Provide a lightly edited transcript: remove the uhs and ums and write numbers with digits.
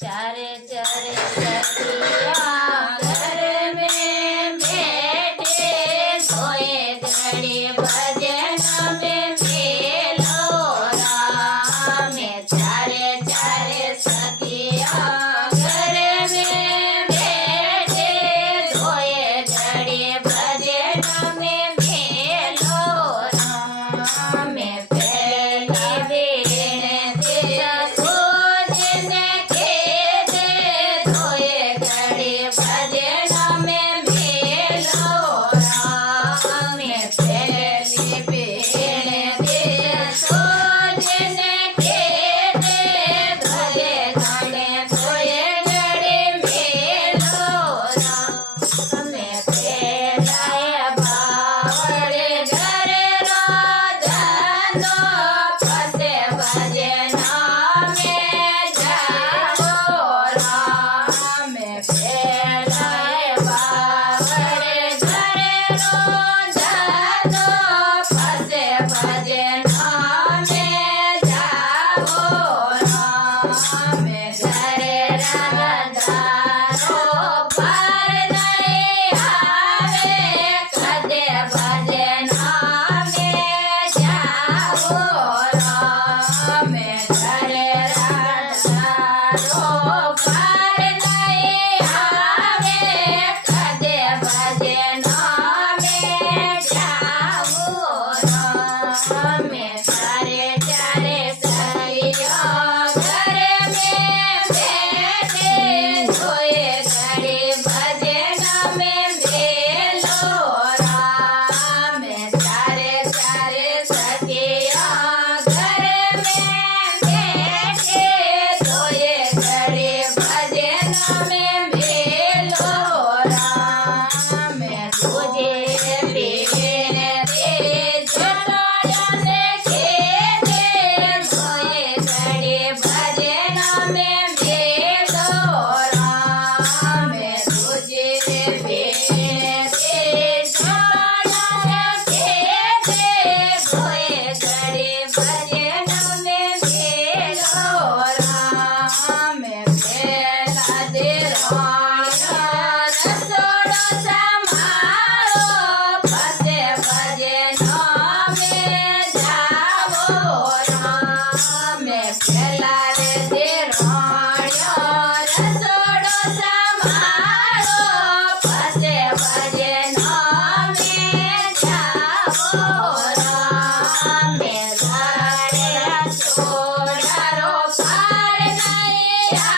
चारे चारे सखिया घर में बैठे सोए घड़ी भजन में मेलो राम चारे चारे सखिया घर में बैठे सोए घड़ी भजन में मेलो राम पहले बीण तेरा सोजने खेदे धोए घड़ी भजन में मेलो राम पहले बीण तेरा सोजने खेदे धोए घड़ी धोए घड़ी मेलो राम पहलाए बावड़े घर रो धनो फसे भजन में जाओ राम पहलाए बावड़े घर रो धनो फसे भजन में जाओ राम घरे राधारो पार नहीं आवे कदे भजन में जाओ राम घरे राधारो पार नहीं आवे कदे भजन में जाओ राम चारे चारे सखिया घर में बैठे धोए घड़ी भजन में मेलो राम चारे चारे सखिया घर में बैठे धोए घड़ी भजन में मेलो राम तुझे बीन तेरे झोला से खेदे धोए घड़ी भजन में